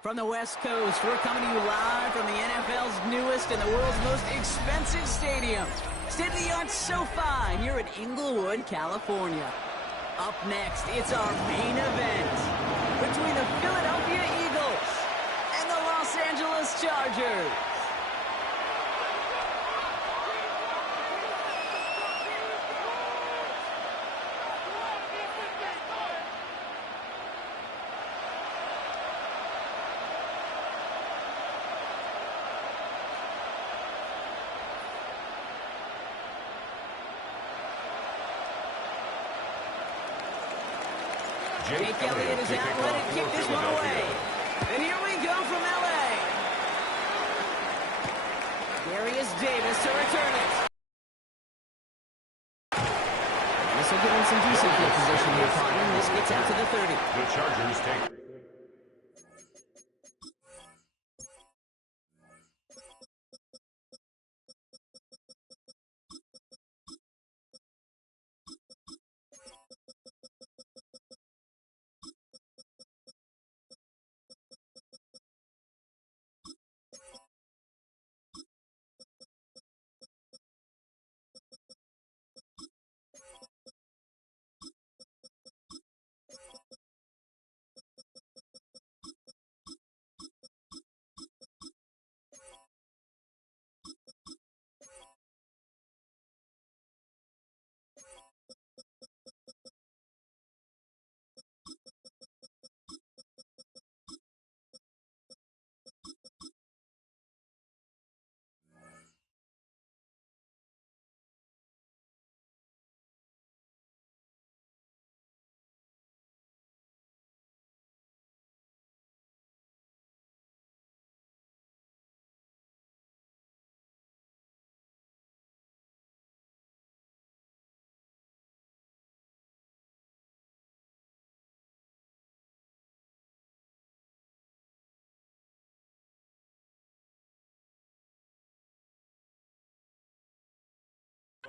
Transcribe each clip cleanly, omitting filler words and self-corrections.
From the West Coast, we're coming to you live from the NFL's newest and the world's most expensive stadium. State-of-the-art SoFi here in Inglewood, California. Up next, it's our main event between the Philadelphia Eagles and the Los Angeles Chargers. Jake Elliott is out, ready to kick this one away. And here we go from L.A. Darius Davis to return it. This will give him some decent field position here, partner. This gets out to the 30. The Chargers take...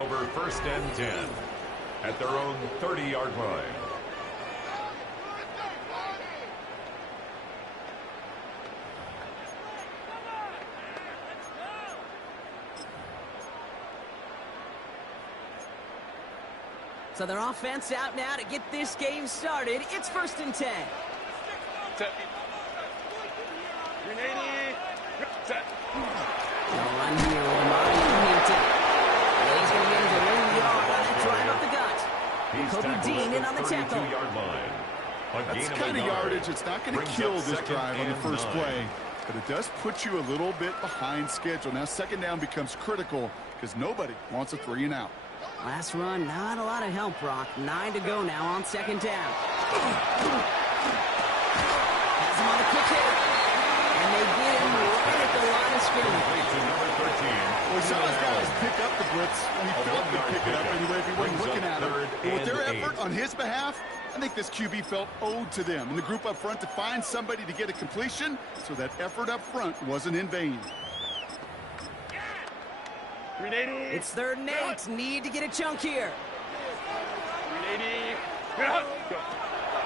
Over first and 10 at their own 30-yard line. So their offense out now to get this game started. It's first and 10. Run here, he's going to get into 1 yard on that drive up the gut. Kobe Dean in on the tackle. That's kind of yardage. It's not going to kill this drive on the first play, but it does put you a little bit behind schedule. Now second down becomes critical because nobody wants a 3 and out. Last run, not a lot of help, Brock. 9 to go now on second down. Has him on the quick hit. And they get him right at the line of scrimmage. Well, he saw his guys pick up the blitz, and he felt them pick it up anyway if he wasn't looking at him. But with their effort on his behalf, I think this QB felt owed to them and the group up front to find somebody to get a completion so that effort up front wasn't in vain. It's 3rd and 8. Need to get a chunk here. 3rd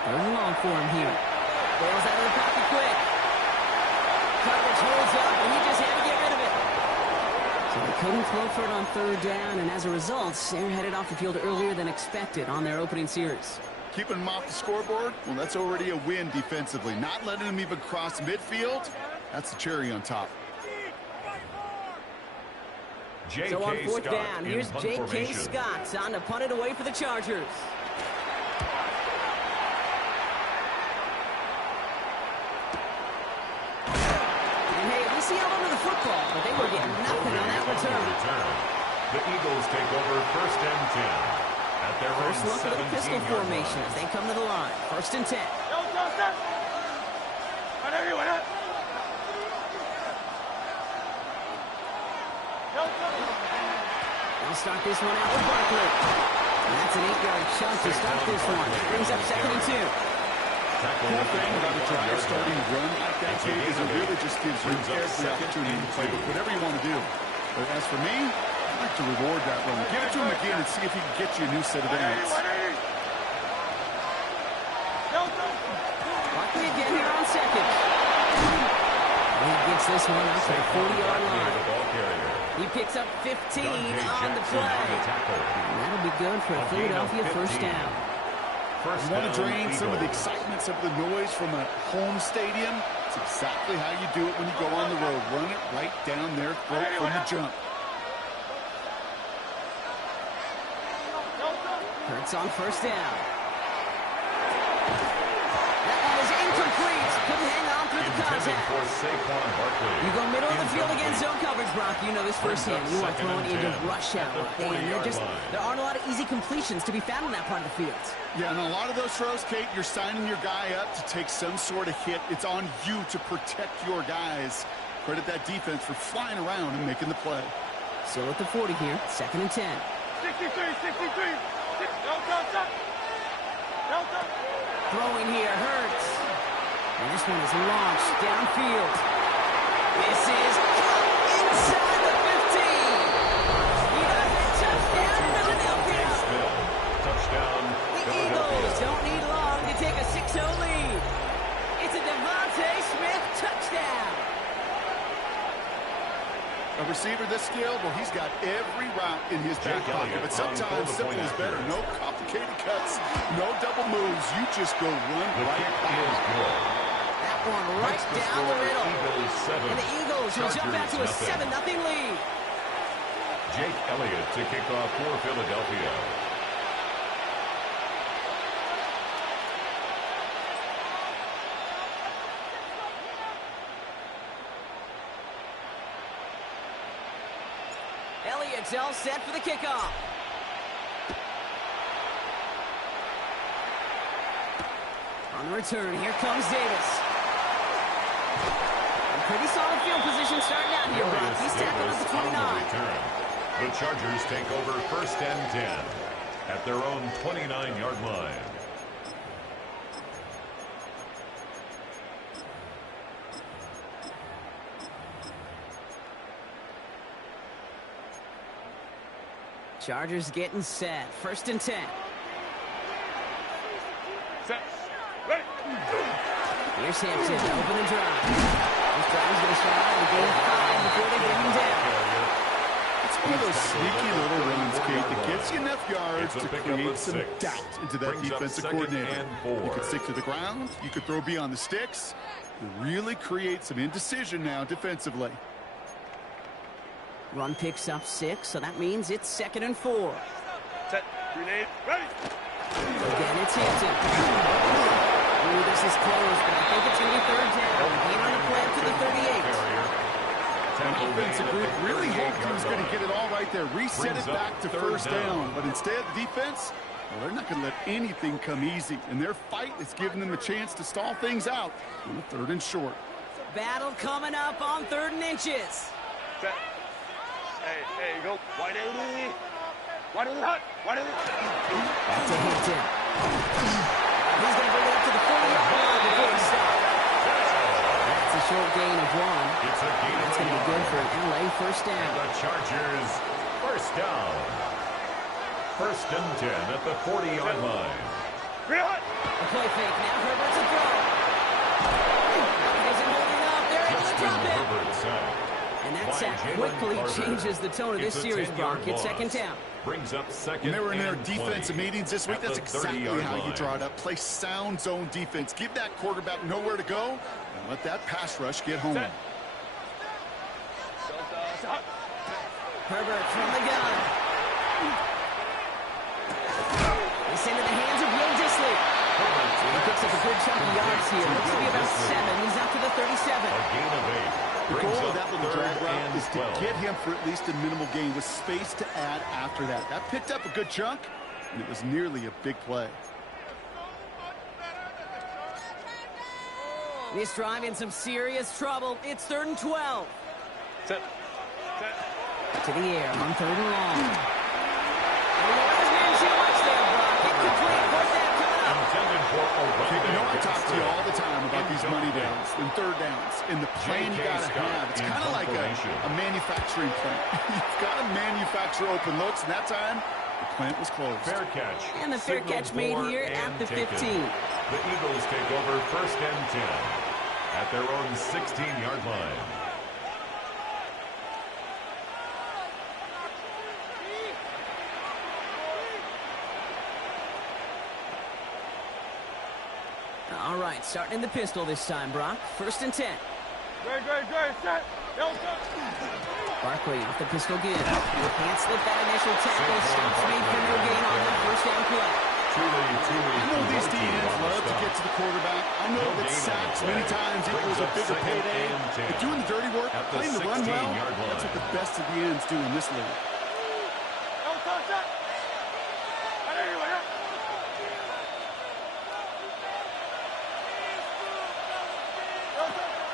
and long for him here. Bails out of the pocket quick. Coverage holds up, and he just had to get rid of it. So they couldn't throw for it on 3rd down, and as a result, they're headed off the field earlier than expected on their opening series. Keeping them off the scoreboard, well, that's already a win defensively. Not letting them even cross midfield, that's the cherry on top. So on 4th down, here's J.K. Scott on to punt it away for the Chargers. And hey, we see held onto the football, but they were getting nothing on that return. The Eagles take over first and 10 at their own 17-yard line. First look at the pistol formation as they come to the line. First and 10. They'll start this one out with Barkley. And that's an 8-yard chunk to start this one. Brings up 2nd and 2. Cool thing about a drive starting run like that, Jake, is it really just gives you every opportunity to play whatever you want to do. But as for me, I'd like to reward that run. Give it to him again and see if he can get you a new set of downs. Barkley again here on 2nd. He gets this one up to the 40-yard line. He picks up 15 on the play. And that'll be good for a Philadelphia first down. You want to drain some of the excitement, some of the noise from a home stadium? It's exactly how you do it when you go on the road. Run it right down their throat from the jump. Hurts on first down. That one is incomplete. Couldn't hang on through the contact. You go middle of the field against zone coverage, Brock. You know this firsthand. You are thrown into rush hour. And there aren't a lot of easy completions to be found in that part of the field. Yeah, and a lot of those throws, Kate, you're signing your guy up to take some sort of hit. It's on you to protect your guys. Credit that defense for flying around and making the play. Still at the 40 here, 2nd and 10. 63. Delta. Throwing here hurts. And this one is launched downfield. This is inside the 15. He got a touchdown, Philadelphia. Touchdown. The Eagles don't need long to take a 6-0 lead. It's a Devontae Smith touchdown. A receiver this skilled, well, he's got every route in his back pocket. But sometimes simple is better. No complicated cuts, no double moves. You just go run right past. That one right down the middle. And the Eagles will jump out to a 7-0 lead. Jake Elliott to kick off for Philadelphia. Elliott's all set for the kickoff. On the return, here comes Davis. A pretty solid field position starting out here, Brock. He's tackled at the 29. The Chargers take over 1st and 10 at their own 29-yard line. Chargers getting set. 1st and 10. Set. Ready. Here's Hampton to open the drive. This drive's going to start out and gain 5 before they get him down. It's one of those sneaky little runs, Kate, that gets you enough yards to create some doubt into that defensive coordinator. You could stick to the ground. You could throw beyond the sticks. Really create some indecision now defensively. Run picks up 6, so that means it's 2nd and 4. Set. Grenade. Ready. Again, it's Hampton. Ooh, this is close, but I think it's going to be 3rd down. Gain on the play to the 38. The offensive group really hoped he was going to get it all right there. Reset it back to 1st down. But instead, the defense, well, they're not going to let anything come easy. And their fight is giving them a chance to stall things out on the 3rd and short. Battle coming up on 3rd and inches. Set. Hey, go. Wide 80. Wide 80 hot. Wide 80. Back to Hampton. He's going to bring it up to the 40-yard line before he stops. That's a short gain of 1. It's a gain of 1. That's going to be good for an LA 1st down. The Chargers 1st down. 1st and 10 at the 40-yard line. Green hot. A play fake. Now Herbert's a throw. He isn't holding up. They're able to drop it. And that sack quickly changes the tone of this series, Brock. It's 2nd down. Brings up 2nd. When they were in their defensive meetings this week, that's exactly how you draw it up. Play sound zone defense. Give that quarterback nowhere to go, and let that pass rush get home. Herbert from the gun. It's into the hands of Will Dissly. He picks up a good chunk of yards here. Looks to be about 7. He's out to the 37. A gain of 8. The goal of that little drag route is to get him for at least a minimal gain with space to add after that. That picked up a good chunk, and it was nearly a big play. This drive in some serious trouble. It's 3rd and 12. Set. To the air on 3rd and long. And the Oilers man too much there, Brock. Incomplete. 4th down coming up. You know, I talk to you all the time about these money downs and 3rd downs and the plan you got to have. It's kind of like a manufacturing plant. You've got to manufacture open looks, and that time, the plant was closed. Fair catch. And the fair catch made here at the 15. The Eagles take over 1st and 10. at their own 16-yard line. All right, starting in the pistol this time, Brock. 1st and 10. Great, set. Barkley off the pistol again. You can't slip that initial tackle. Stops made for no gain on that 1st down play. I know these DNs love to get to the quarterback. I know that sacks many times equals a bigger payday. But doing the dirty work, playing the run well, that's what the best of the ends do in this league.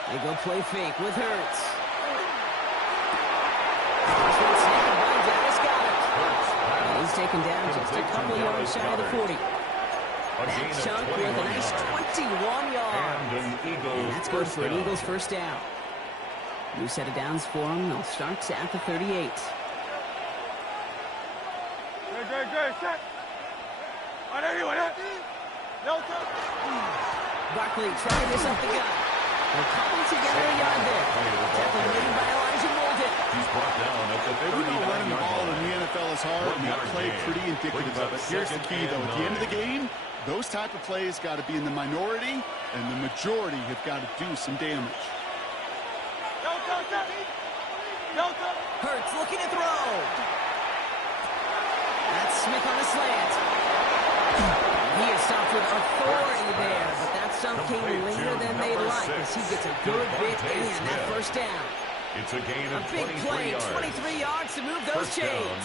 They go play fake with Hurts. He's taken down just a couple yards shy of the 40. That chunk with a nice 21 yards. And that's good for an Eagles 1st down. New set of downs for them. They'll start at the 38. Barkley trying this up the gut. They're coming together a yard there. Tackle made by Elijah Molden. He's brought down at the 30. We know running the ball in the NFL is hard, and that play pretty indicative of it. Here's the key, though. At the end of the game, those type of plays got to be in the minority, and the majority have got to do some damage. Hurts looking to throw. That's Smith on the slant. He is stopped with authority there, but that stump came later than they'd like as he gets a good bit in that 1st down. It's a gain of a big play, 23 yards to move those chains.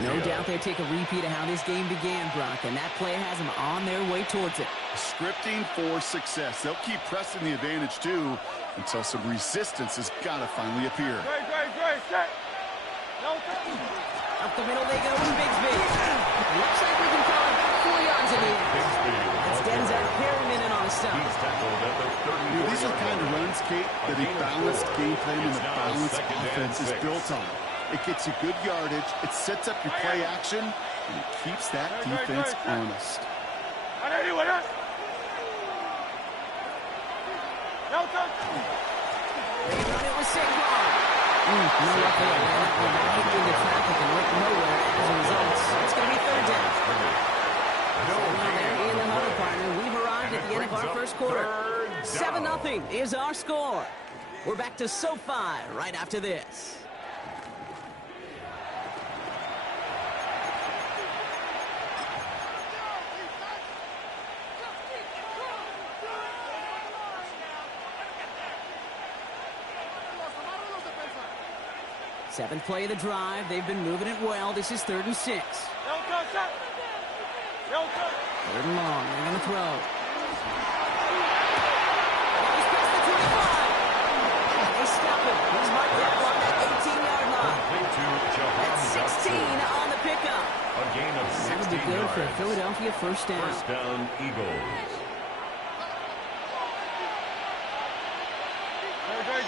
No doubt they take a repeat of how this game began, Brock, and that play has them on their way towards it. Scripting for success. They'll keep pressing the advantage, too, until some resistance has got to finally appear. Set. Up the middle they go in Bigsby. Looks like we can call it back 4 yards in the end. That's Denzel Perryman in on a stop. These are the kind of runs, Kate, that a balanced game plan and a balanced offense is built on. It gets you good yardage, it sets up your play action, and it keeps that defense honest. They run it with Saquon. No luck there. That one right into traffic and went nowhere as a result. It's going to be 3rd down. So now they're in the huddle, partner. We've arrived at the end of our 1st quarter. 7-0 is our score. We're back to SoFi right after this. Seventh play of the drive. They've been moving it well. This is 3rd and 6. 3rd and long. They're going to throw. He's past the 25. They stop him. He's marked down on that 18-yard line. That's 16 on the pickup. A gain of 16 That would be good yards. for a Philadelphia 1st down. 1st down, Eagles.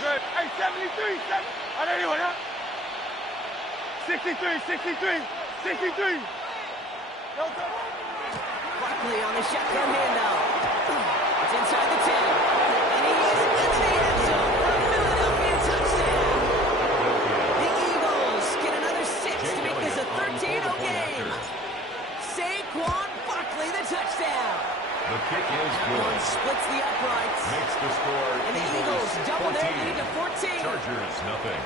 Good. Hey, 73. I know you want that. 63. Barkley on the shotgun handoff. It's inside the 10. And he is into the end zone for a Philadelphia touchdown. The Eagles get another 6 to make this a 13-0 game. Saquon Barkley, the touchdown. The kick is good. One splits the uprights. Makes the score. And the Eagles double their lead to 14. Chargers, nothing.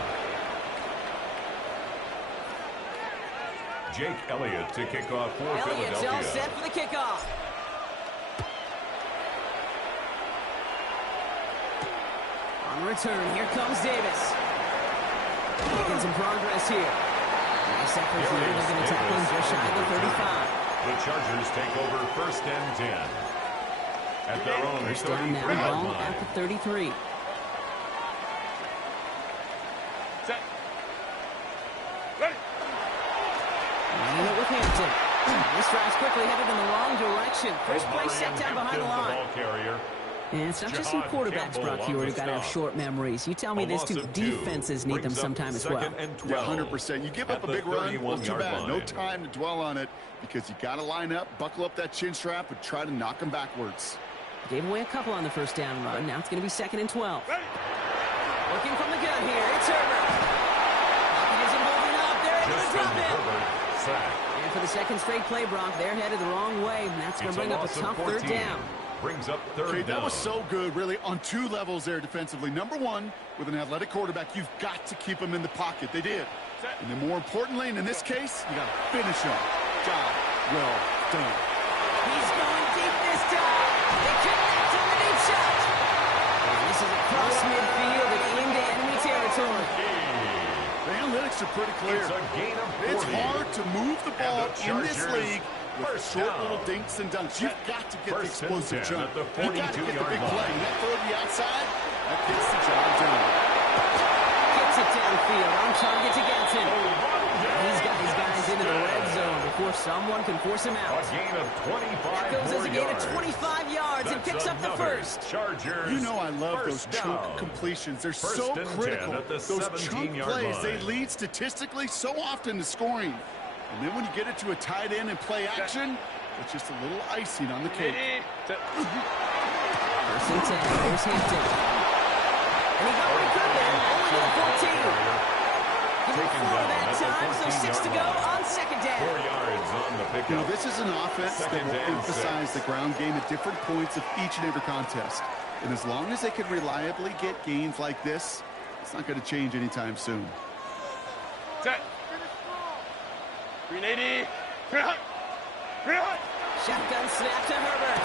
Jake Elliott to kick off for Elliott's Philadelphia. all set for the kickoff. On return, here comes Davis. Making some progress here. Nice effort here. They're going to tackle him just shy of the 35. The Chargers take over 1st and 10. At their own 1st down now, ball line. at the 33. Set. Ready. Running it with Hampton. This drive's quickly headed in the wrong direction. First play set down behind the line. And it's not just some quarterbacks, Brock, here who've got to have short memories. You tell me this too. Defenses need them sometime as well. Yeah, 100%. You give up a big run, well, too bad. No time to dwell on it because you got to line up, buckle up that chin strap, and try to knock them backwards. Gave away a couple on the first down run. Now it's going to be 2nd and 12. Working from the gun here. It's Herbert. He isn't holding up. They're able to drop it. And for the second straight play, Brock, they're headed the wrong way. And that's going to bring up a tough 3rd down. Brings up 3rd down. That was so good, really, on 2 levels there defensively. Number 1, with an athletic quarterback, you've got to keep him in the pocket. They did. And then more importantly, and in this case, you got to finish him. Job well done. He's going deep this time. They connect on the deep shot. And this is across midfield and into enemy territory. The analytics are pretty clear. It's a gain of 40. It's hard to move the ball in this league with short little dinks and dunks. You've got to get the explosive jump. You've got to get the big play. And that throw to the outside, that gets the job done. Gets it downfield on target to Ganton. He's got his guys into the red zone before someone can force him out. A gain of 25 That goes as a gain of 25 yards and picks up the first. Chargers. You know I love those chunk completions. They're so critical. Those chunk plays, they lead statistically so often to scoring. And then when you get it to a tight end and play action, it's just a little icing on the cake. First and 10. There's Hampton. And he got what he could there. Only to the 14. Give him 4 that time, so 6 to go on 2nd down. 4 yards on the pickup. You know, this is an offense that will emphasize the ground game at different points of each and every contest. And as long as they can reliably get gains like this, it's not going to change anytime soon. Set. 380. Shotgun snap to Herbert.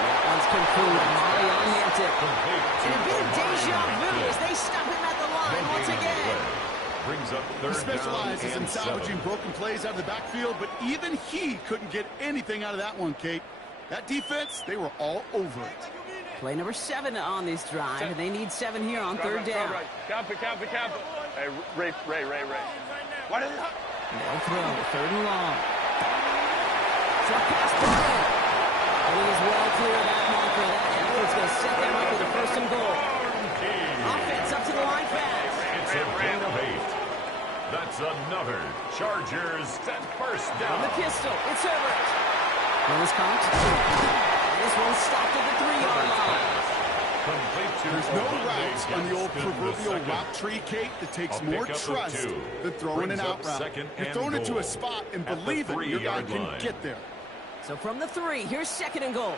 That one's complete. Molly on Hampton. And a bit of deja vu as they stop him at the line once again. Brings up 3rd He specializes down in and salvaging 7. broken plays out of the backfield, but even he couldn't get anything out of that one, Kate. That defense, they were all over it. Play number 7 on this drive, and they need 7 here on 3rd down. Count it. Hey, Ray. What is it? No throw, 3rd and long. Short pass to Ryan. And he is well clear of that marker. That effort's going to set them up with a 1st and goal. Offense up to the line pass. It's a gain of 8. That's another Chargers at 1st down. On the pistol, it's Herbert. Rose comes. This one stopped at the 3-yard line. There's no route on the old proverbial route tree, Kate, that takes more trust than throwing an out route. You're throwing it to a spot, and believe it, your guy can get there. So from the 3, here's 2nd and goal.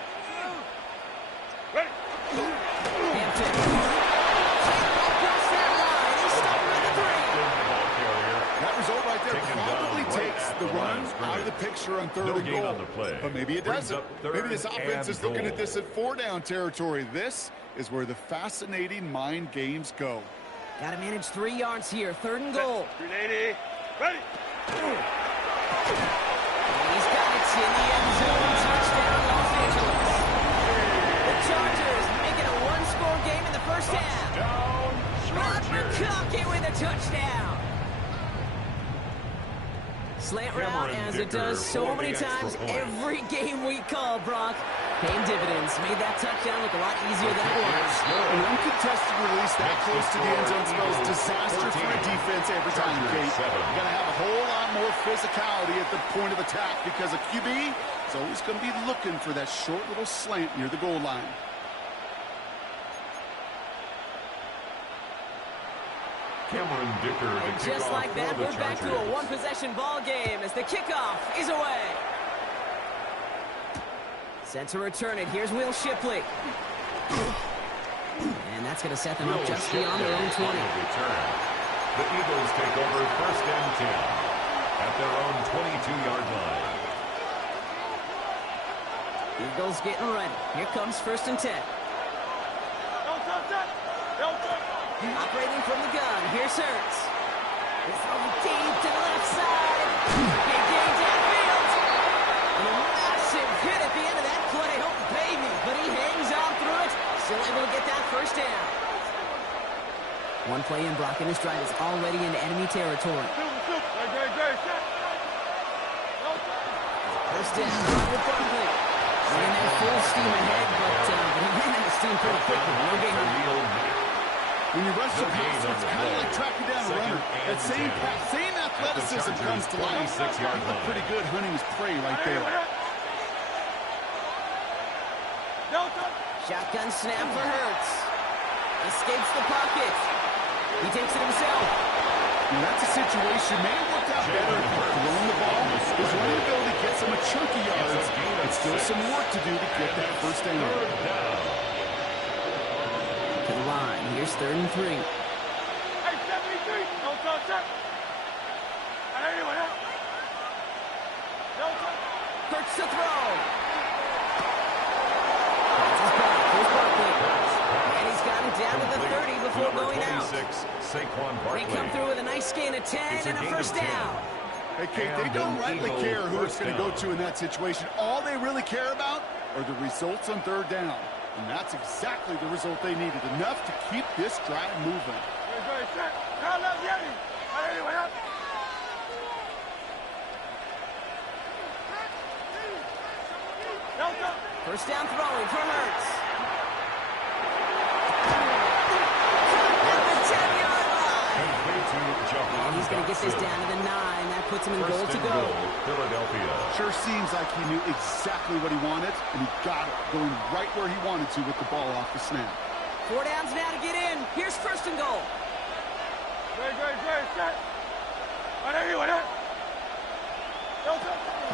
Ready. Hampton. Across that line. He stopped at the 3. That result right there probably takes the run out of the picture on 3rd and goal. But maybe it doesn't. Maybe this offense is looking at this at 4-down territory. This is where the fascinating mind games go. Got to manage 3 yards here. 3rd and goal. 380. Ready. He's got it in the end zone. Touchdown, Los Angeles. The Chargers make it a 1-score game in the first half. Robjackk with a touchdown. Slant route, as it does so many times every game we call, Brock. Paying dividends. Made that touchdown look a lot easier than it was. An uncontested release that close to the end zone spells disaster for a defense every time, Kate. You got to have a whole lot more physicality at the point of attack because a QB is always going to be looking for that short little slant near the goal line. Cameron Dicker. And just like that, we're back to a 1-possession ball game as the kickoff is away. Set to return it. Here's Will Shipley. And that's going to set them up just beyond their own 20. The Eagles take over 1st and 10 at their own 22-yard line. Eagles getting ready. Here comes 1st and 10. Operating from the gun. Here's Hurts. It's thrown deep to the left side. Big gain downfield. And a massive hit at the end of that play. Oh, baby. But he hangs on through it. Still able to get that 1st down. One play in, Brock, and his drive is already into enemy territory. 1st down. With Barkley. Running that full steam ahead, but he ran out of steam pretty quickly. No gain on it. When you rush the passer, it's kind of like tracking down a runner. That same athleticism comes to life. You look pretty good hunting his prey right there. Shotgun snap for Hurts. Escapes the pocket. He takes it himself. And that's a situation may have worked out better if he'd thrown the ball. His running ability gets him a chunky yards. It's still some work to do to get that first down. To the line. Here's 3rd and 3. Hey, 73. No touch. And anyone else? No touch. Hurts to throw. That's his back. Here's Barkley. And he's got it down to the 30 before going out. They come through with a nice gain of 10 and a first down. Hey, Kate, they don't rightly care who it's going to go to in that situation. All they really care about are the results on 3rd down. And that's exactly the result they needed. Enough to keep this drive moving. First down throwing for Hurts. At the 10-yard line. And he's going to get this down to the 9. That puts him in goal to go. Philadelphia. Sure seems like he knew exactly what he wanted, and he got it, going right where he wanted to with the ball off the snap. 4 downs now to get in. Here's 1st and goal. From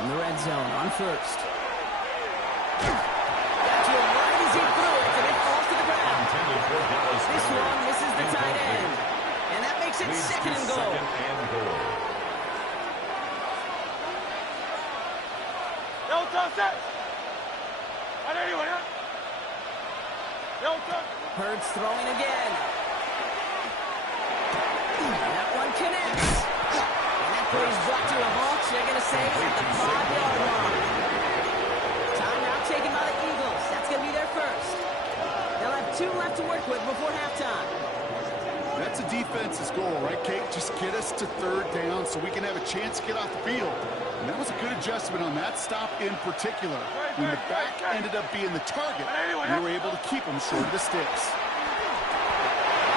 the red zone on 1st. Got to him right as he threw it, and it falls to the ground. This one misses the tight end. And that makes it 2nd and goal. Hurts throwing again. That one connects. And that play is brought to a halt. They're going to say at the 5-yard line. Timeout taken by the Eagles. That's going to be their first. They'll have 2 left to work with before halftime. That's a defense's goal, right, Kate? Just get us to 3rd down so we can have a chance to get off the field. And that was a good adjustment on that stop in particular. When the back ended up being the target, we were able to keep him short of the sticks.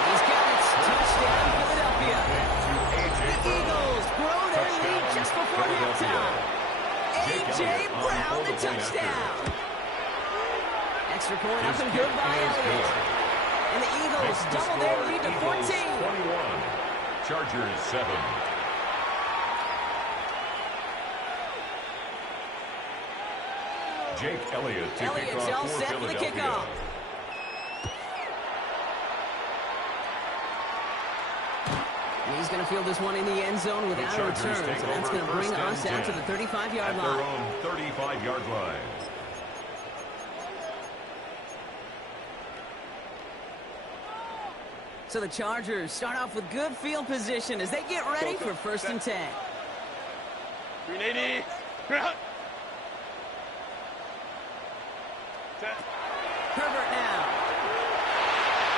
He's got it. Touchdown, Philadelphia. The Eagles grow their lead just before halftime. A.J. Brown, the touchdown. Extra point up and good by Elliott. And the Eagles double their lead to 14. 21. Chargers 7. Jake Elliott to kick off all for set for the kickoff. And he's going to field this one in the end zone without a return. So that's going to bring us out to the 35-yard line. Their own 35-yard line. So the Chargers start off with good field position as they get ready for 1st and 10. 380. Herbert now.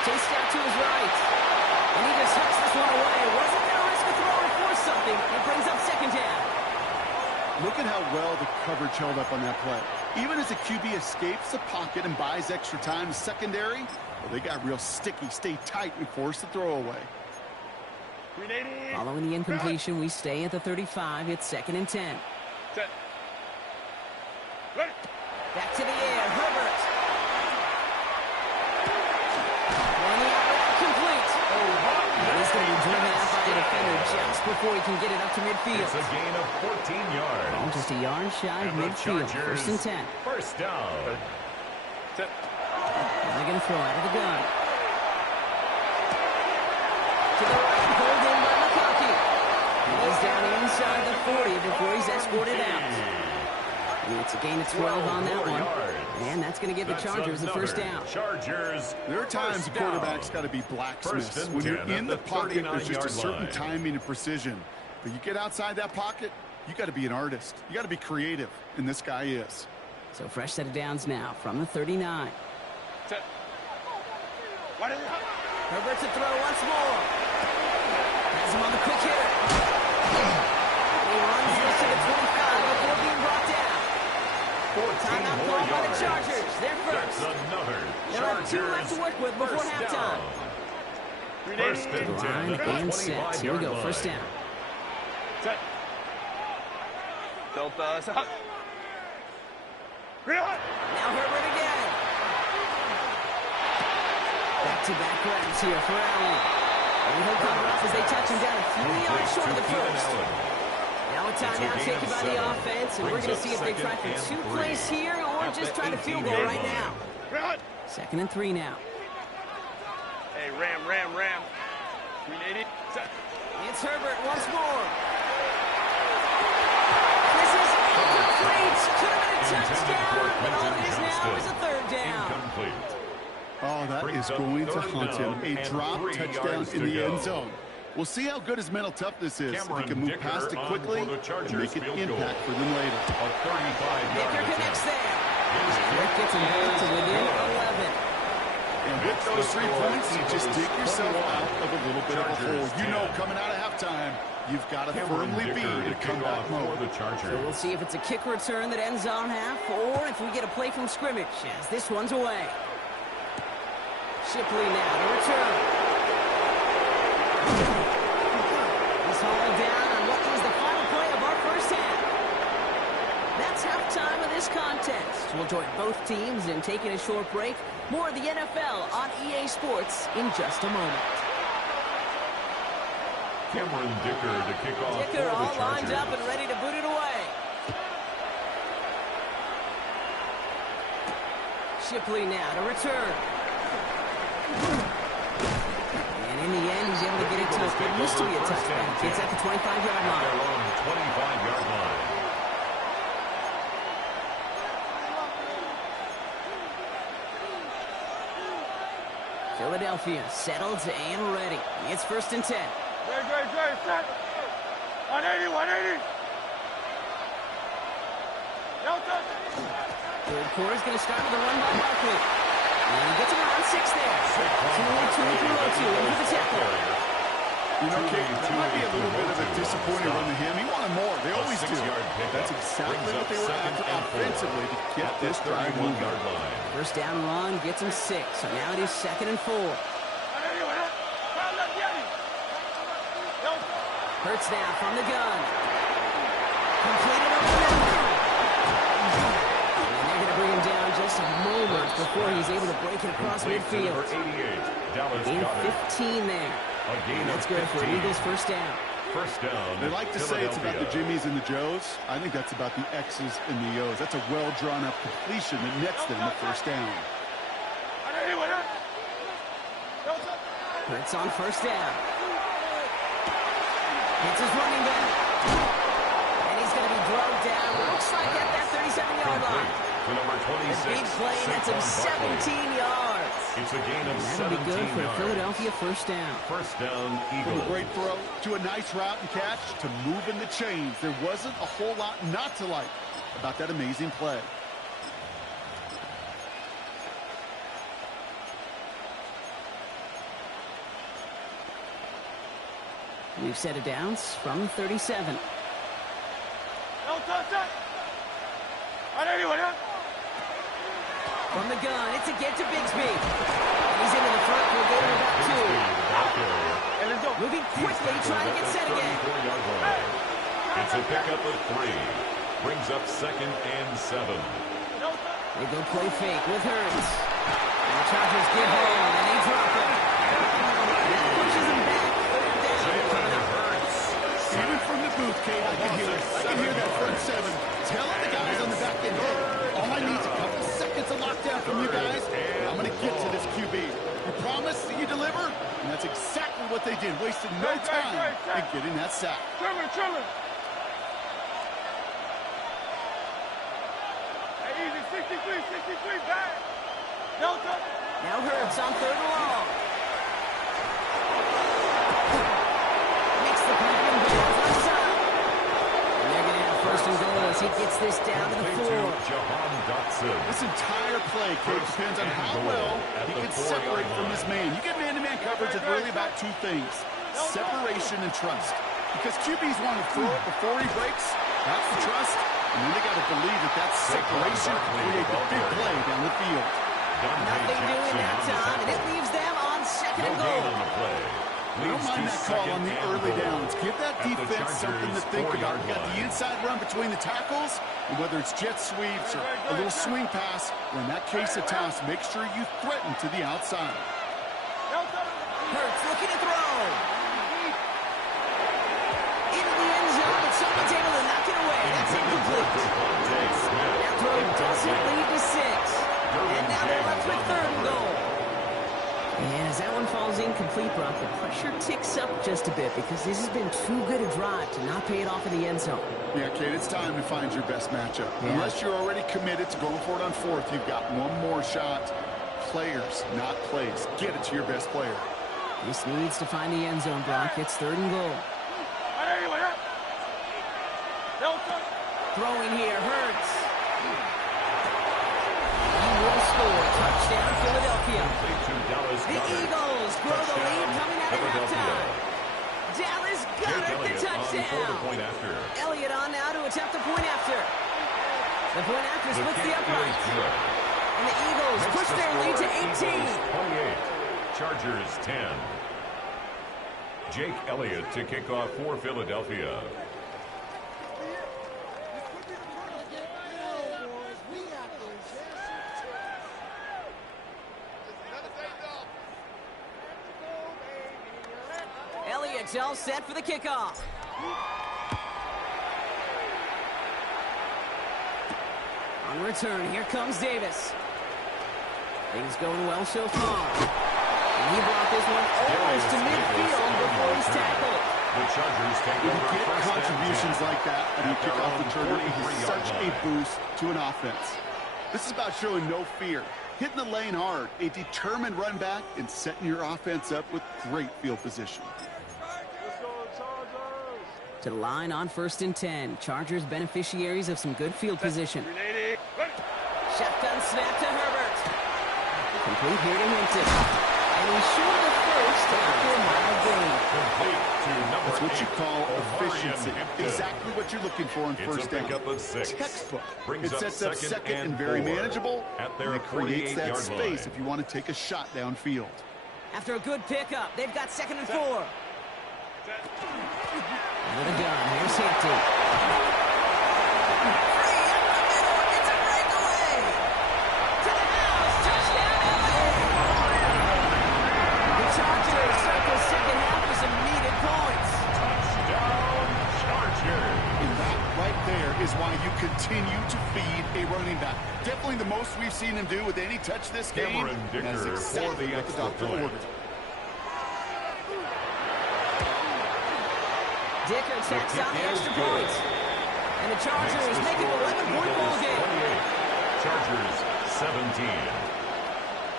Chased out to his right. And he just hucks this one away. Wasn't going to risk a throw or force something. It brings up 2nd down. Look at how well the coverage held up on that play. Even as the QB escapes the pocket and buys extra time, the secondary, well, they got real sticky, stay tight, and force the throw away. Following the incompletion, we stay at the 35. It's 2nd and 10. Back to the air, Herbert. And the out complete. And he's going to be driven out by a defender just before he can get it up to midfield. It's a gain of 14 yards. Oh, just a yard shy of midfield. 1st and 10. First down. And they're going to throw out of the gun. To the right, pulled in by McConkey. And he's down inside the 40 before he's escorted out. And it's a gain of 12 on that one. And that's going to give the Chargers the first down. Chargers. There are times the quarterback's got to be blacksmiths. When you're in the pocket, there's just a certain timing and precision. But you get outside that pocket, you got to be an artist. You got to be creative, and this guy is. So fresh set of downs now from the 39. Herbert to throw once more. Has him on the quick hitter. He runs this to the 25 before being brought down. Timeout called by the Chargers. They're first. They'll have 2 left to work with before halftime. First and 10. Line and set. Here we go. First down. Delta. Now Herbert again. Back-to-back grabs here for Allen. And he'll cover up as they touch him down a few yards short of the first. Now a timeout taken by the offense, and we're going to see if they try for 2 plays here or just try to field goal right now. 2nd and 3 now. Hey, Ram. 380. It's Herbert once more. This is incomplete. Could have been a touchdown, but all it is now is a 3rd down. Oh, that is going to haunt him. A drop touchdown in the end zone. We'll see how good his mental toughness is. If he can move past it quickly and make an impact for them later. Dicker connects there. Rick gets him back to within 11. And with those 3 points, you just dig yourself out of a little bit of a hole. You know, coming out of halftime, you've got to firmly be in comeback mode. So we'll see if it's a kick return that ends on half, or if we get a play from scrimmage, as this one's away. Shipley now to return. He's hauled down on what is the final play of our first half. That's halftime of this contest. We'll join both teams in taking a short break. More of the NFL on EA Sports in just a moment. Cameron Dicker to kick off. Dicker all lined up and ready to boot it away. Shipley now to return. And in the end, he's able to get it to what used to be a touchdown. It's at the 25-yard line. Their own 25-yard line. Philadelphia settled and ready. It's 1st and 10. Set. 180. Third quarter's going to start with a run by Barkley. And he gets him around 6 there. Two into the tackle. You know, Kate, that might be a little bit of a disappointing run to him. He wanted more. They always do. That's exactly what they were after offensively to get this drive moving. First down run gets him 6. So now it is 2nd and 4. Hurts now from the gun. Completed over the middle. And they're going to bring him down just a moment before he's able to break it across midfield. Gain 15 there. And that's good for Eagles' first down. They like to say it's about the Jimmies and the Joes. I think that's about the X's and the O's. That's a well-drawn-up completion that nets them the first down. Hurts on first down. It's his running back. And he's going to be drugged down. Looks like at that 37-yard line. A big play, that's him 17 yards. It's a gain of 17 yards. That'll be good for yards. Philadelphia first down. First down, From Eagles. a great throw to a nice route and catch to moving the chains. There wasn't a whole lot not to like about that amazing play. We've set it downs from 37. From the gun, it's a get to Bigsby. He's into the front for a gain of about 2. Moving quickly, trying to get set again. It's a pickup of 3. Brings up 2nd and 7. They go play fake with Hurts. And the Chargers get home, and they drop it. That pushes them back. 3rd down. Even from the booth, Kate, I can hear it. I can hear that front 7 telling the guys on the back end, hey, all I need is a couple seconds of lockdown from you guys, and I'm going to get to this QB. You promise that you deliver? And that's exactly what they did, wasted no time in getting that sack. Trimmer. Hey, easy, 63, back. Now Hurts on 3rd and long. Makes the play and goes on side. And they're going to have 1st and goal as he gets this down to the 4. This entire play, Kate, depends on how well he can separate from his man. You get man-to-man coverage, it's really about 2 things, separation and trust. Because QBs want to throw it before he breaks, that's the trust, and then they got to believe that that separation can create the big play down the field. Nothing doing that time, and it leaves them on 2nd and goal. I don't mind that call on the early downs. Give that defense something to think about. You got the inside run between the tackles, and whether it's jet sweeps or a little swing pass, or in that case a toss, make sure you threaten to the outside. Hurts looking to throw. Into the end zone, but someone's able to knock it away. That's incomplete. That throw doesn't lead to 6. And now they're left with 3rd and goal. And as that one falls incomplete, Brock, the pressure ticks up just a bit because this has been too good a drive to not pay it off in the end zone. Yeah, Kate, it's time to find your best matchup. Yeah. Unless you're already committed to going for it on 4th, you've got one more shot. Players, not plays. Get it to your best player. This needs to find the end zone, Brock. It's 3rd and goal. Throwing here, Hurts. He will score. Touchdown, Philadelphia. The Eagles grow the lead coming out of halftime. Dallas got it, the touchdown. Elliott on now to attempt the point after. The point after splits the upright. And the Eagles push their lead to 18. 28. Chargers 10. Jake Elliott to kick off for Philadelphia. Elliott's all set for the kickoff. On return, here comes Davis. Things going well so far. And he brought this one almost to midfield before he's tackled. The Chargers take When you over get first contributions like that and you kick off the returner, it is 43-yard such a line. boost to an offense. This is about showing no fear, hitting the lane hard, a determined run back, and setting your offense up with great field position. To the line on 1st and 10. Chargers beneficiaries of some good field position. Shotgun snap to Herbert. Complete here to Hinton. And he's short of 1st after a mile gain. Complete to number That's what 8. you call Omarion efficiency. Hampton. Exactly what you're looking for on It's first a down. pickup of 6. Textbook. Brings It sets up second and very 4 manageable. at And their it creates that 48-yard space line. if you want to take a shot downfield. After a good pickup, they've got 2nd and 4. Out of the gun, here's Hampton. Free up the middle, it's a breakaway. To the house, touchdown LA. The Chargers start the second half with some needed points. Touchdown, Chargers. And that right there is why you continue to feed a running back. Definitely the most we've seen him do with any touch this game. Cameron And that's Dicker for exactly the what extra doctor point. ordered. Dicker tacks on the extra point. And the Chargers make it an 11-point ball game. 28. Chargers 17.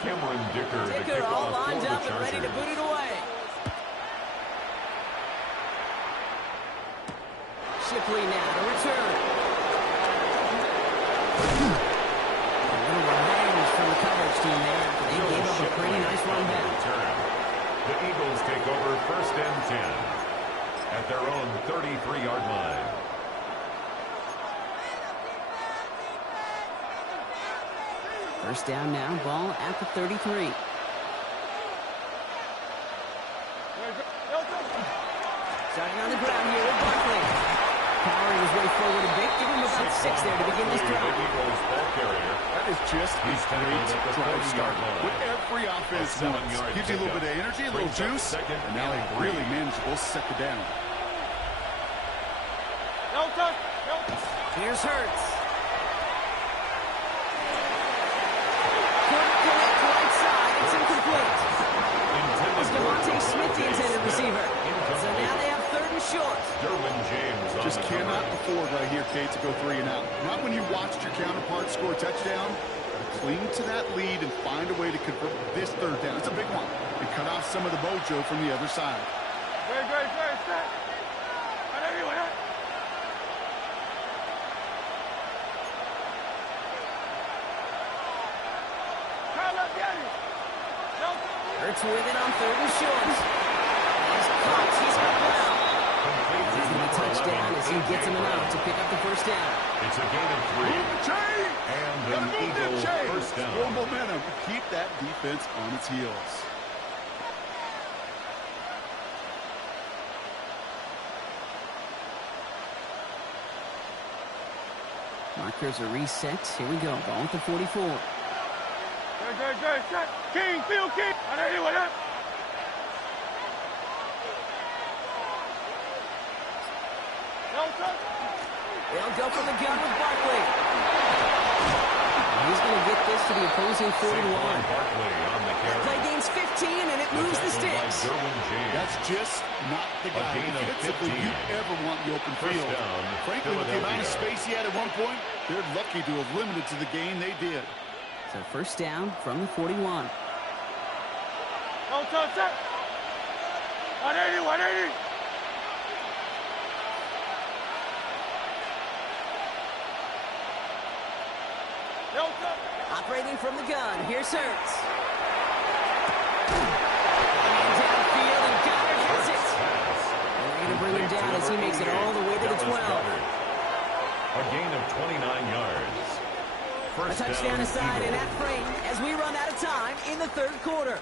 Cameron Dicker to Dicker kick all off for lined the up and ready to boot Chargers. it away. Shipley now to return. A little revenge from the coverage team there. They gave up a pretty nice run back. Return. The Eagles take over 1st and 10 at their own 33-yard line. First down now, ball at the 33. Starting on the ground here with Barkley. Powering his way forward a bit. Give him about 6 there to begin this The drive. Eagles ball carrier. That is just a He's tackled great at the drive 40-yard start. line. What every offense A 7-yard wants. Gives you a little bit of pickup. energy, a little Brings up juice, 2nd and now and a 3. really manageable second down. Here's Hurts. Couldn't connect right side. It's incomplete. It's Devontae Smith, the intended receiver. So now they have 3rd and short. Derwin James on Just the cannot cover. afford right here, Kate, to go 3 and out. Not when you watched your counterpart score a touchdown. Cling to that lead and find a way to convert this 3rd down. It's a big one. And cut off some of the mojo from the other side. Hurts with it on 3rd and short. He's caught. He's got ground. Complete to He's going to number touchdown 11, as he gets him A.J. enough to pick up the first down. It's a gain of 3. And an Eagle first More down. momentum. Keep that defense on its heels. Markers are reset. Here we go. Ball at the 44. King, Field King. They'll go for the gun with Barkley. He's going to get this to the opposing 41. That play gains 15, and it moves the sticks. That's just not the guy defensively you ever want in the open field. Frankly, with the amount of space he had at one point, they're lucky to have limited to the game they did. So first down from the 41. No touch it. 180, 180. No touch. Operating from the gun, here's Hurts. And downfield, and Goddard has it. And they're going to bring him down as he makes it all the way to the 12. A gain of 29 yards. A touchdown aside in that frame as we run out of time in the third quarter.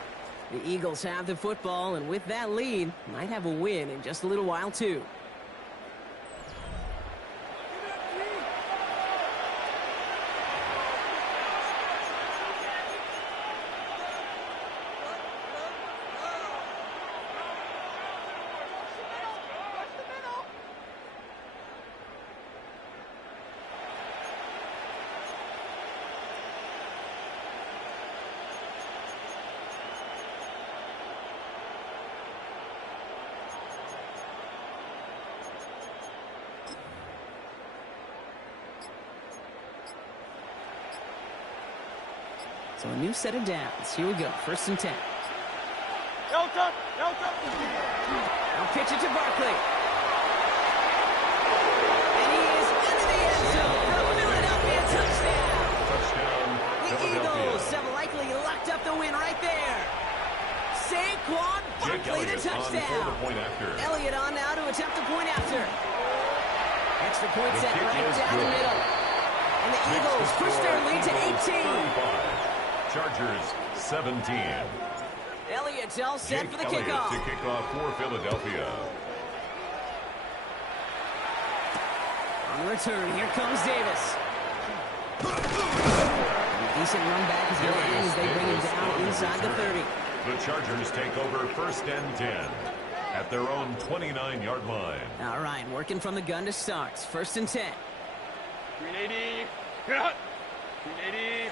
The Eagles have the football, and with that lead, might have a win in just a little while, too. So a new set of downs. Here we go. First and 10. No touch. No touch. I'll pitch it to Barkley. And he is into the end zone for a Philadelphia touchdown. The Eagles have likely locked up the win right there. Saquon Barkley, the touchdown. Elliott on now to attempt the point after. Extra point set right down the middle. And the Eagles push their lead to 18. Chargers 17. Elliott's all set for the kickoff. To kick off for Philadelphia. On the return, here comes Davis. A decent run back as they bring him down inside the 30. The Chargers take over first and 10 at their own 29-yard line. All right, working from the gun to start. First and 10. 380. 380.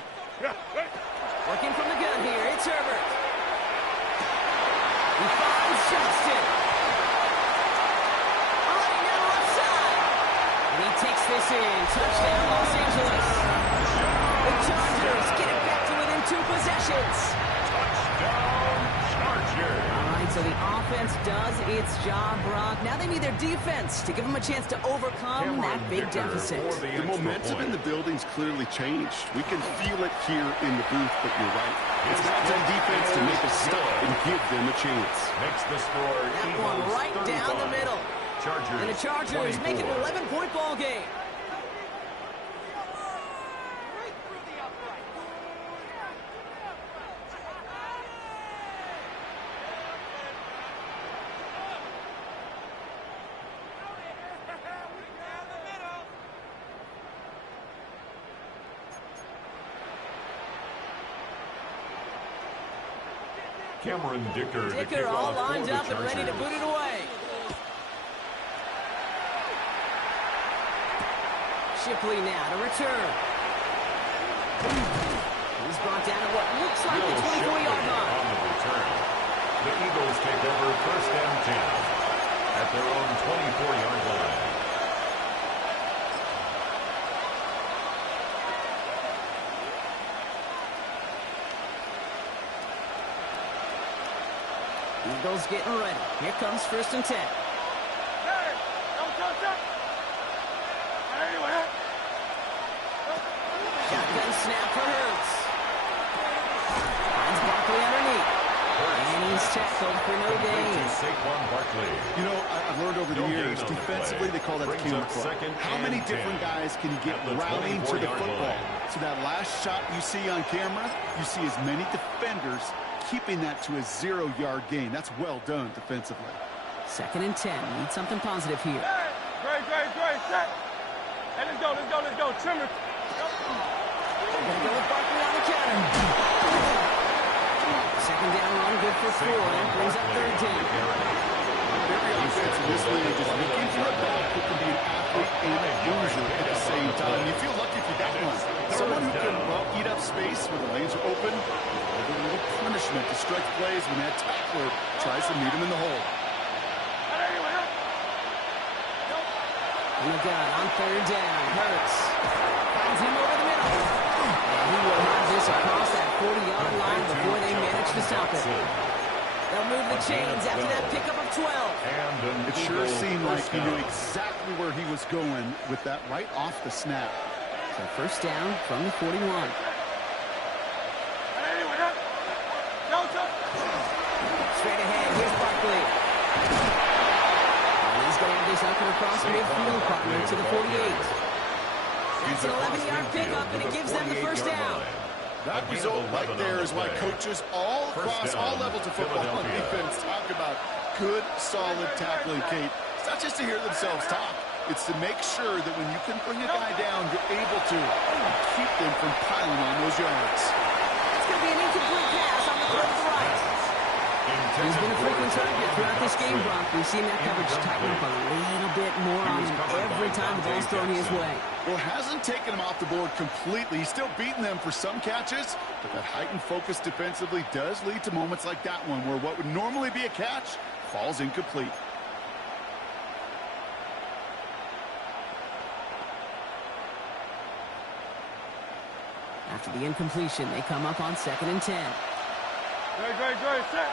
Working from the gun here, it's Herbert. He finds Johnston. Running down the left side. And he takes this in. Touchdown, Los Angeles. The Chargers get it back to within 2 possessions. Touchdown, Chargers. All right, so the offense does its job, Brock. Now they need their defense to give them a chance to overcome that big deficit. The momentum in the building's clearly changed. We can feel it here in the booth, but you're right. It's not to the defense to make a stop and give them a chance. Makes the score That one right 35. down the middle. Chargers, And the Chargers 24. make it an 11-point ball game. Cameron Dicker to kick all off lined for the up and ready to Chargers. boot it away. Shipley now to return. He's brought down at what looks like the 24-yard line. On the return. The Eagles take over first and 10 at their own 24-yard line. Eagles getting ready. Here comes first and 10. Shotgun snap for Hurts. Finds Barkley underneath. And he's tackled for no gain. Saquon Barkley. You know, I've learned over the years, defensively, they call that the camera club. How many different guys can you get routing to the football? So that last shot you see on camera, you see as many defenders keeping that to a 0-yard gain. That's well done defensively. Second and 10. Need something positive here. Great. Set. Hey, let's go. Trimmer. They're going to go with Barkley on the counter. Second down run, good for 4. That brings up third down. every offense in this league is looking for a back who can be an athlete and a loser at the same time. You feel lucky if you got one. Someone who can, well, eat up space when the lanes are open. A little punishment to stretch plays when that tackler tries to meet him in the hole. And look out, on third down, Hurts finds him over the middle. And he will have this across that 40-yard line before they manage to stop it. They'll move the chains after that pickup of 12. It sure seemed like he knew exactly where he was going with that right off the snap. So first down from the 41. Straight ahead, here's Barkley. And he's going to have this up and across midfield, partner to the 48. That's an 11-yard pickup, and it gives them the first down. That result right there is why coaches all across all levels of football and defense talk about good, solid tackling, Kate. It's not just to hear themselves talk. It's to make sure that when you can bring a guy down, you're able to keep them from piling on those yards. It's going to be an incomplete pass on the throw to the right. He's been a frequent target throughout this game, Brock. We've seen that coverage tighten up a little bit more on him every time the ball's thrown his way. Well, hasn't taken him off the board completely. He's still beating them for some catches, but that heightened focus defensively does lead to moments like that one where what would normally be a catch falls incomplete. After the incompletion, they come up on 2nd and 10. Great, set.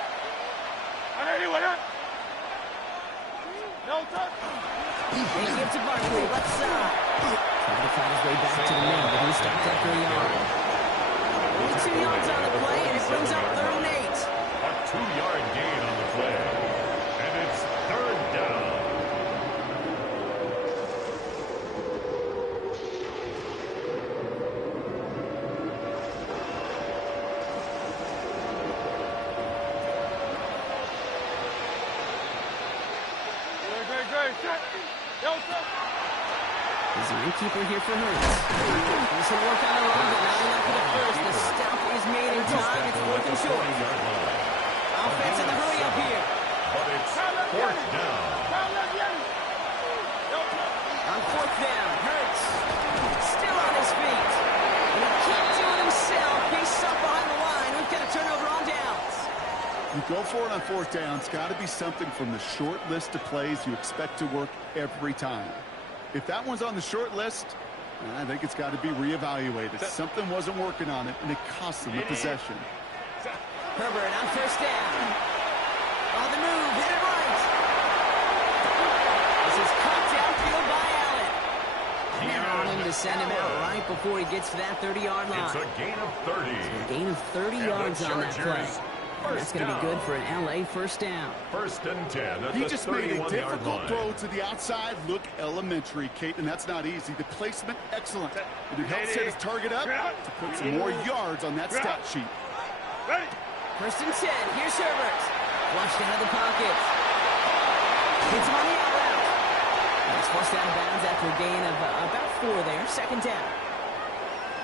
They give to Barkley, left side. Trying to find his way back to the middle, but he stopped after a yard. Only 2 yards on the play, and it brings up 3rd and 8. A 2-yard gain on the play. And it's 3rd down. He's an keeper here for Hurts. He's going to work on a run, but not enough for the first. The stop is made in time. It's 4th and short. Offense in the hurry up here. But it's 4th down. On 4th down, Hurts still on his feet. And he can't do it himself. He's up behind the line. We've got a turnover on downs. You go for it on 4th down. It's got to be something from the short list of plays you expect to work every time. If that one's on the short list, I think it's got to be reevaluated. Something wasn't working on it, and it cost them the possession. Herbert on 1st down. On the move, hit it right. This is cut downfield by Allen. Now on him to send him out right before he gets to that 30-yard line. It's a gain of 30. A gain of 30 yards on that play. And that's going to be good for an LA first down. 1st and 10 at He the just made a 31-yard difficult line. throw to the outside look elementary, Kate, and that's not easy. The placement, excellent. And it helps set his target up to put some more yards on that stat sheet. 1st and 10. Here's Herbert. Flushed out of the pocket. Hits him on the out route. He's forced out of bounds after a gain of about 4 there. 2nd down.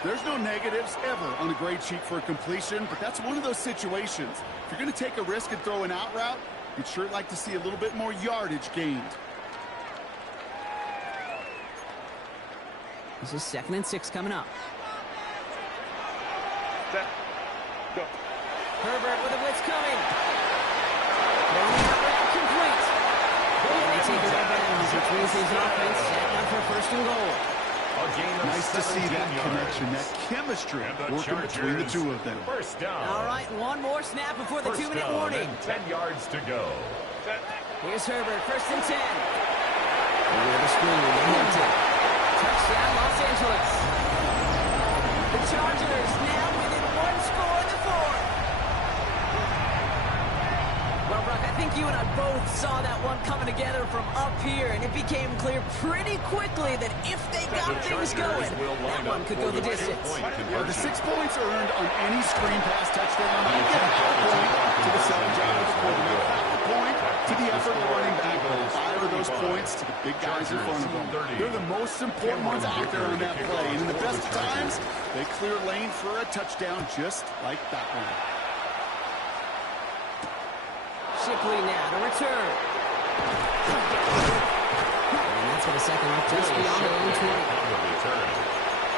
There's no negatives ever on a grade sheet for a completion, but that's one of those situations. If you're going to take a risk and throw an out route, you'd sure like to see a little bit more yardage gained. This is 2nd and 6 coming up. Set. Go. Herbert with a blitz coming. Throwing the out route complete. And they take it out of bounds, which means his offense set up for 1st and goal. Nice to see that connection, that chemistry working between the two of them. 1st down. All right, one more snap before the 2-minute warning. 10 yards to go. Here's Herbert, 1st and 10. Over the screen, Hampton. Touchdown, Los Angeles. The Chargers now within 1 score in the 4th. Well, Brock, I think you and I both saw that one coming together from up here, and it became clear pretty quickly that if they got things going, that one could go the distance. Yeah, the 6 points earned on any screen pass touchdown. You get half a point to the selling job of the quarterback, half a point to the effort of the running back, 5 of those points to the big guys in front of them. They're the most important ones out there on that play, and in the best of times, they clear lane for a touchdown just like that one. Shipley now to return. And that's going to set them up just beyond their own 20. On the return.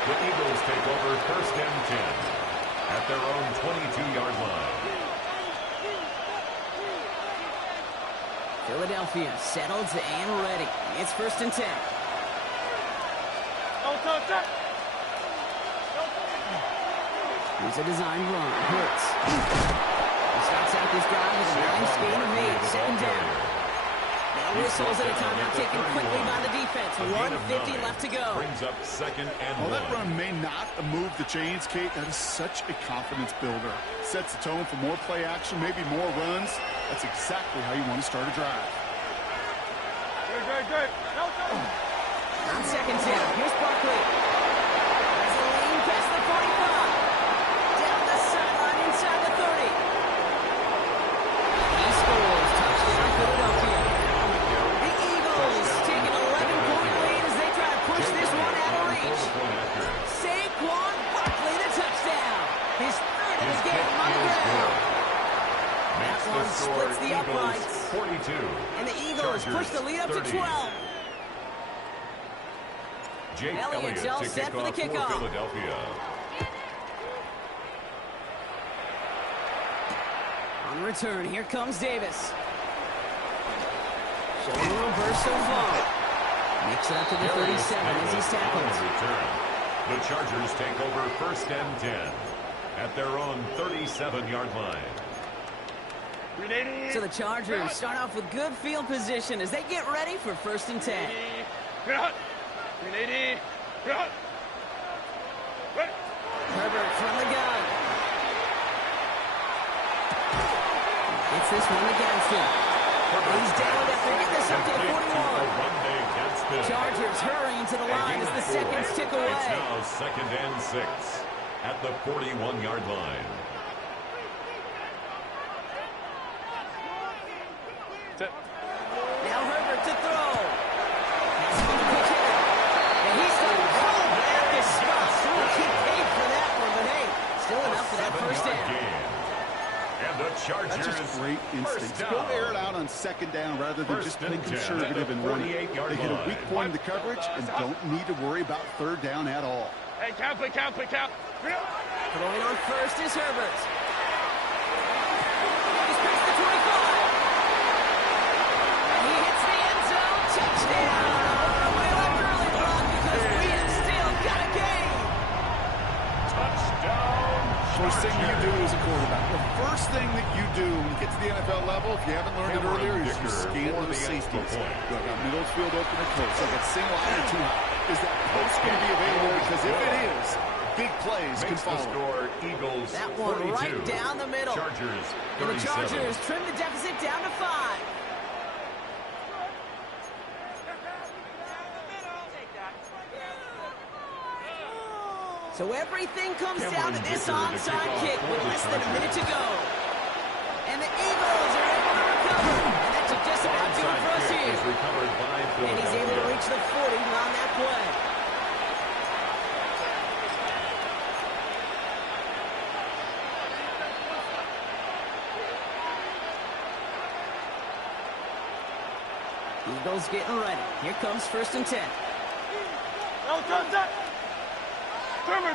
The Eagles take over first and 10 at their own 22-yard line. Philadelphia settled and ready. It's first and 10. Here's a design run. Hurts. He starts out this drive with a nice gain of 8. Second down. Now whistles at a timeout taken quickly by the defense. 1:50 left to go. Brings up second and While that 1. run may not move the chains, Kate, that is such a confidence builder. Sets the tone for more play action, maybe more runs. That's exactly how you want to start a drive. On second down, here's Barkley. Has a lean past the 45. Down the sideline inside the 30. He scores. Touchdown, Philadelphia. The Eagles take an 11-point lead as they try to push this one out of reach. Saquon Barkley, the touchdown. His third of the game on the ground. That one splits the uprights. 42. And the Eagles push the lead up to 12. Jake Elliott's Elliott all to set kick for the off kickoff. for Philadelphia. On return, here comes Davis. Showing a little burst so far. Makes it up to the 37 as he's On tackled. return. The Chargers take over first and 10 at their own 37-yard line. So the Chargers start off with good field position as they get ready for first and 10. Herbert from the gun. Gets this one against him. He's down after getting this up to the 41. Chargers hurrying to the line as the seconds tick away. It's now second and 6 at the 41-yard line. Now Herbert to throw. Has him on the pitch hitter. And he's done cold at this spot. We'll keep paid for that one, but hey, still enough for that first down. And the Chargers That's just great instincts. Go air it out on second down rather than just being conservative and running. They hit a weak point in the coverage and don't need to worry about third down at all. Hey, count. Throwing on first is Herbert. He's past the 25. And he hits the end zone. Touchdown. We left early, Brock, because we have still got a game. touchdown. First thing you do as a quarterback. The first thing that you do when you get to the NFL level, if you haven't learned it earlier, is you scan those safeties. Do I got middle field open or close? I got single line or too high. Is that post going to be available? Because if it is, big plays can follow. Score, Eagles That one 42. right down the middle. Chargers And the 37. Chargers trim the deficit down to 5. So everything comes down to this onside kick with less than a minute to go. And the Eagles are able to recover. And that should just about do it for us here. And he's able to reach the 40 on that play. Eagles getting ready. Here comes first and 10.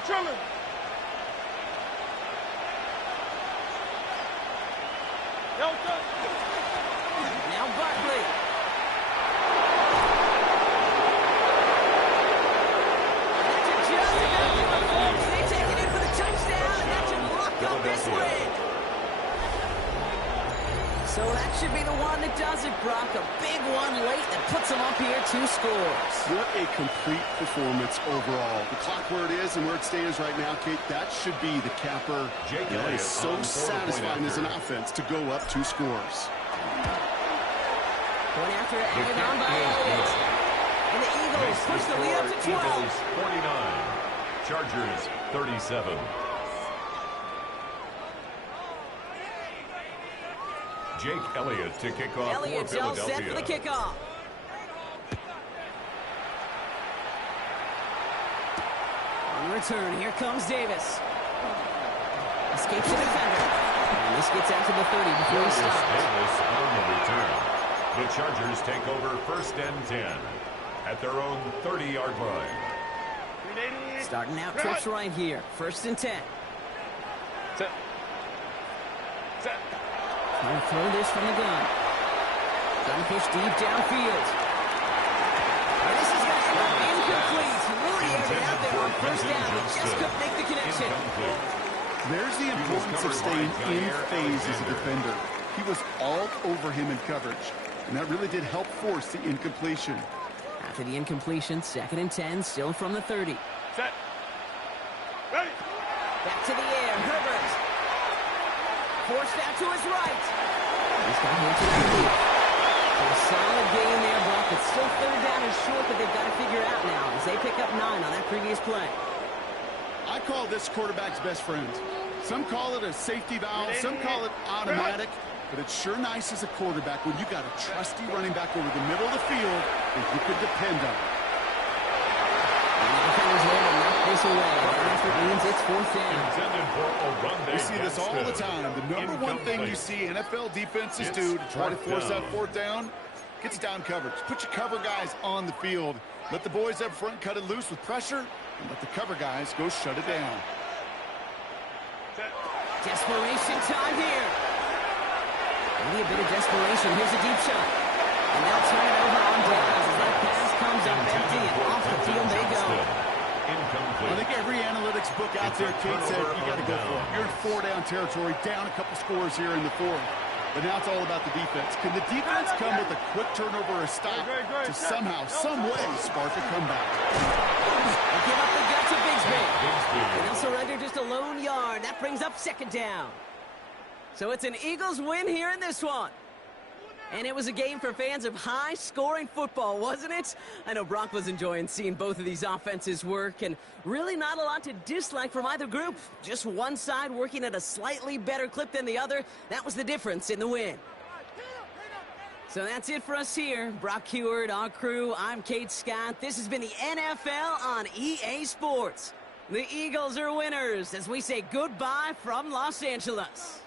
Trimmer. Now Barkley. That's just about to it, folks. They take it in for the touchdown, and that should lock up this win. So that should be the one that does it, Brock. A big one late that puts them up here 2 scores. What a complete performance overall. The clock where it is and where it stands right now, Kate, that should be the capper. That is so satisfying as an offense to go up 2 scores. Going after it, added on by Elliott. And the Eagles push the lead up to 12. Eagles 49. Chargers 37. Jake Elliott to kick off Elliott's for all Philadelphia. set for the kickoff. On return, here comes Davis. Escapes the defender. And this gets out to the 30 before he stops. Davis on the return. The Chargers take over first and 10 at their own 30-yard line. Starting out trips right here. First and 10. Set. Set. Trying to throw this from the gun. Trying to push deep downfield. And this is going to end up incomplete. Really aired it out there on first down, but just couldn't make the connection. There's the importance of staying in phase as a defender. He was all over him in coverage, and that really did help force the incompletion. After the incompletion, second and 10, still from the 30. Set. Ready. Back to the air, Herbert. Forced out to his right. He's got him to the lead. A solid gain there, Brock. It's still third down and short, but they've got to figure out now as they pick up 9 on that previous play. I call this quarterback's best friend. Some call it a safety valve, some call it automatic, but it's sure nice as a quarterback when you got a trusty running back over the middle of the field that you could depend on. And the defenders there to knock this away. That effort means it's fourth down. We see this all the time. The number one thing you see NFL defenses do to try to force that fourth down, gets down coverage. Put your cover guys on the field. Let the boys up front cut it loose with pressure, and let the cover guys go shut it down. Desperation time here. Maybe a bit of desperation. Here's a deep shot. And they'll turn it over on downs as that pass comes up empty and off the field they go. I think every analytics book out there, Kate, said you got to go for it. You're in four-down territory, down a couple scores here in the fourth. But now it's all about the defense. Can the defense come with a quick turnover or a stop to somehow, some way, spark a comeback? They give up the gut to Bigsby. And they'll surrender just a lone yard. That brings up second down. So it's an Eagles win here in this one. And it was a game for fans of high-scoring football, wasn't it? I know Brock was enjoying seeing both of these offenses work, and really not a lot to dislike from either group. Just one side working at a slightly better clip than the other. That was the difference in the win. So that's it for us here. Brock Heward, our crew, I'm Kate Scott. This has been the NFL on EA Sports. The Eagles are winners as we say goodbye from Los Angeles.